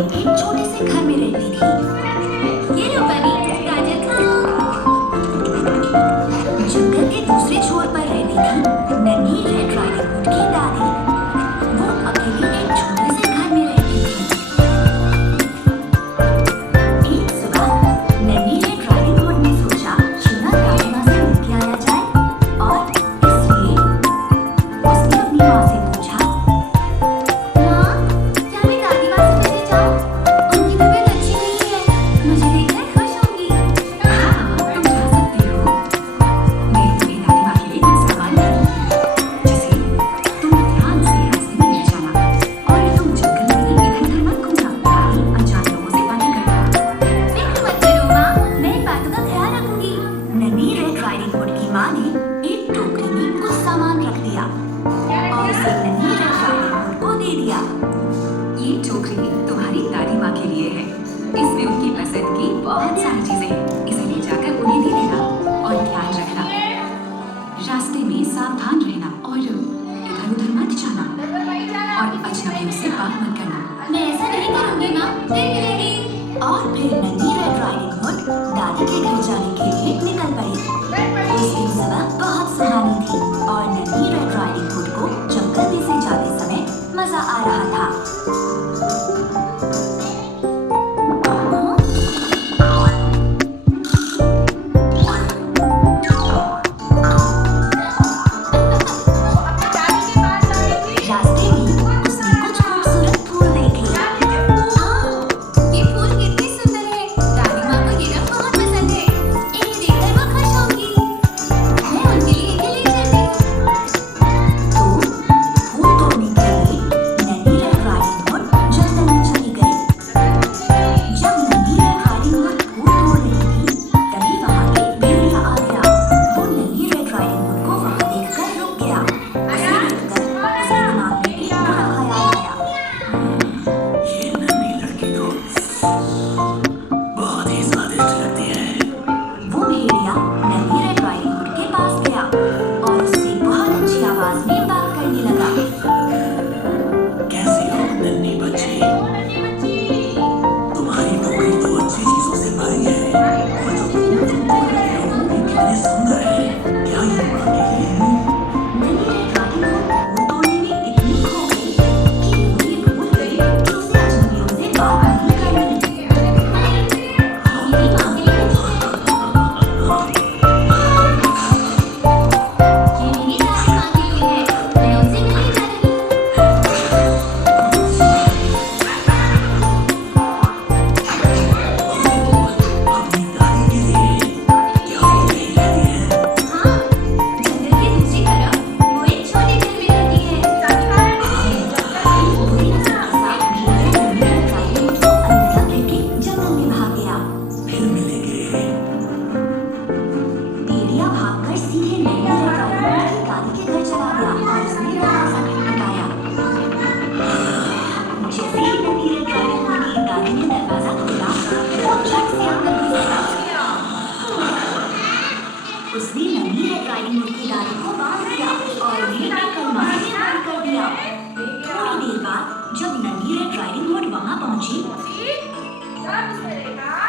एक छोटे से घर में रहती थी। ये लो बनी, गाजर खाओ। जंगल के दूसरे छोर पर रहती थी नन्ही रेड राइडिंग हुड की दादी। वो अकेली एक छोटे से घर में रहती थी। एक सुबह नन्ही रेड राइडिंग हुड ने सोचा क्यों ना दादी माँ से मिल के आया जाए, और इसलिए उसने अपनी माँ से पूछा, माँ, क्या मैं दादी माँ से मिलने जाऊँ? उनकी तबीयत अच्छी नहीं है, मुझे देखकर खुश होंगी। हाँ, तुम जा सकती हो। मैं तुम्हें दादी माँ के लिए कुछ सामान लाई, जैसे तुम ध्यान से रास्ते में ले जाना, और तुम जंगल में इधर उधर मत घूमना, ताकि अनजान लोगों से बातें करना। फिक्र मत करो माँ, मैं इन बातों का ख्याल रखूंगी। नन्ही रेड राइडिंग हुड की माँ ने एक टोकरी में कुछ सामान रख दिया और उसे नन्ही रेड राइडिंग हुड को दे दिया। ये टोकरी तुम्हारी दादी माँ के लिए है। इसमें उनकी पसंद की बहुत सारी चीजें हैं। इसे ले जाकर उन्हें दे देना और ध्यान रखना, रास्ते में सावधान रहना और इधर उधर मत जाना, और अजनबियों से बात मत करना। मैं ऐसा नहीं करूंगी माँ, फिर मिलेंगे। और फिर नन्ही रेड राइडिंग हुड दादी के घर जाने के लिए निकल पड़ी। उस दिन सुबह बहुत सुहानी थी और नन्ही रेड राइडिंग हुड को जंगल में से जाते समय मजा आ रहा था। रास्ते में उसने कुछ खूबसूरत फूल देखे। ये फूल कितने सुंदर हैं। दादी माँ को ये रंग बहुत पसंद है। इन्हें देखकर वो खुश होंगी। मैं उनके लिए इन्हें ले चलती हूँ। तो फूल तोड़ने के लिए नन्ही रेड राइडिंग हुड जंगल में चली गई। जब नन्ही रेड राइडिंग हुड फूल तोड़ रही थी, तभी वहाँ एक भेड़िया आ गया। वो नन्ही रेड राइडिंग हुड को वहाँ देखकर रुक गया। उसे देखकर उसके दिमाग में एक बुरा ख्याल आया। ये नन्ही लड़की तो बहुत ही स्वादिष्ट लगती है। वो भेड़िया नन्ही रेड राइडिंग हुड के पास गया और उससे बहुत अच्छी आवाज में बात करने लगा। कैसी हो नन्ही बच्ची? तुम्हारी टोकरी तो अच्छी चीजों से भरी है, और जो फूल तुम तोड़ रहे हो वो भी कितने सुंदर हैं। क्या ये मांगे हैं? नन्ही रेड राइडिंग हुड फूल तोड़ने में इतनी खो गई कि वो ये भूल गई कि उसे अजनबियों से बात नहीं करनी। मेरी माँ के लिए नहीं है। ये मेरी दादी माँ के लिए है। मैं उनसे मिलने जा रही हूँ। अपनी दादी के लिए क्या वो यही रहती है? हाँ, जंगल के दूसरी तरफ वो एक छोटे घर में रहती है। बुरी नजर के साथ भेड़िया नन्ही रेड राइडिंग हुड को अलविदा कहके जंगल में भाग गया। फिर मिलेंगे। भेड़िया भागकर सीधे नन्ही रेड राइडिंग हुड की दादी के घर चला गया और उसने दरवाजा खटखटाया। जैसे ही नन्ही रेड राइडिंग हुड की दादी ने दरवाजा खोला, वो झट से अंदर घुस गया। उसने नन्ही रेड राइडिंग हुड की दादी को बांध दिया और उन्हें एक अलमारी में बंद कर दिया। थोड़ी देर बाद जब नन्ही रेड राइडिंग हुड वहां पहुंची,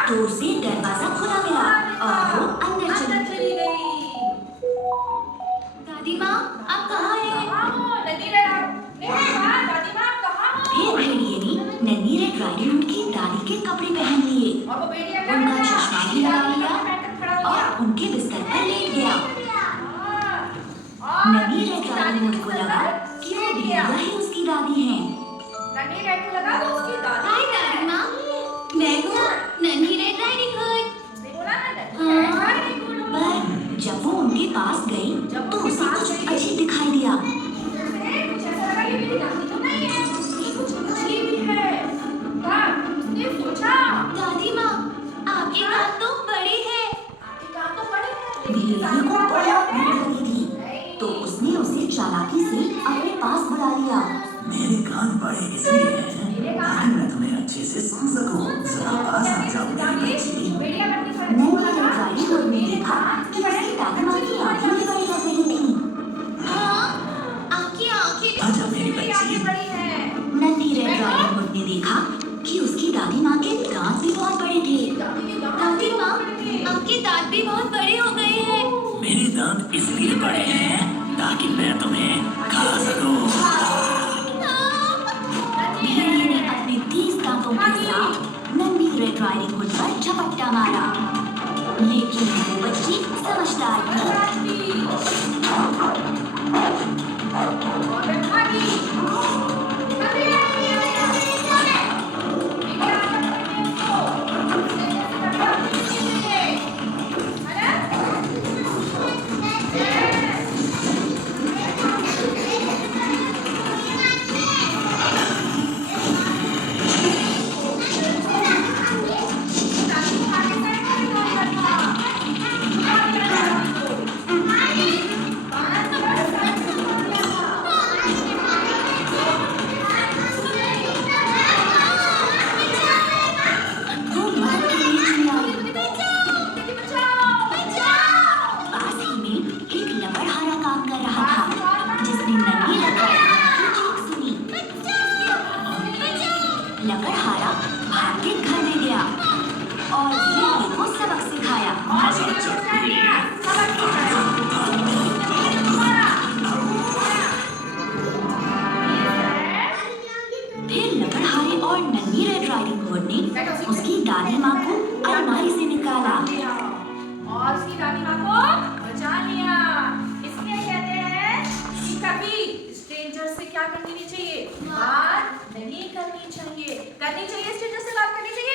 तो उसे दरवाजा खुला मिला और वो अंदर चली गई। दादी माँ, आप कहाँ हैं? फिर भेड़िए ने नन्ही रेड राइडिंग हुड की दादी के कपड़े पहन लिए, उनका चश्मा भी लगा लिया और उनके बिस्तर पर लेट गया। नन्ही रेड राइडिंग हुड को लगा कि वो भेड़िया ही उसकी दादी है। हाय दादी माँ, मैं हूँ नन्ही रेड राइडिंग हुड। पर जब वो उनके पास गई तो उसे कुछ अजीब दिखाई दिया। दादी माँ, आपके कान तो बड़े हैं। भेड़िए को बहुत भूख लगी थी, तो उसने उसे चालाकी से अपने पास बुला लिया। मेरे कान बड़े इसलिए हैं ताकि मैं तुम्हें अच्छे दादी माँ के दांत भी बहुत बड़े थे। दादी माँ, आपके दांत भी बहुत बड़े हो गए हैं। मेरे दांत इसलिए बड़े हैं ताकि मैं तुम्हें खा सकूं। भेड़िए ने अपने 30 दांतों के साथ नन्ही रेड राइडिंग हुड पर झपट्टा मारा, लेकिन वो बच्ची समझदार थी। वो मदद के लिए चिल्लाई। पास ही में एक लकड़हारा काम कर रहा था, जिसने नन्ही रेड राइडिंग हुड की चीख सुनी। लकड़हारा भाग के घर में गया और भेड़िए को सबक सिखाया। फिर लकड़हारे और नन्ही रेड राइडिंग हुड ने उसकी दादी माँ को अलमारी से निकाला। और उसकी दादी माँ को बचा लिया। इसलिए कहते हैं कि कभी स्ट्रेंजर से क्या करनी नहीं चाहिए, बात नहीं करनी चाहिए। करनी चाहिए स्ट्रेंजर से बात करनी चाहिए।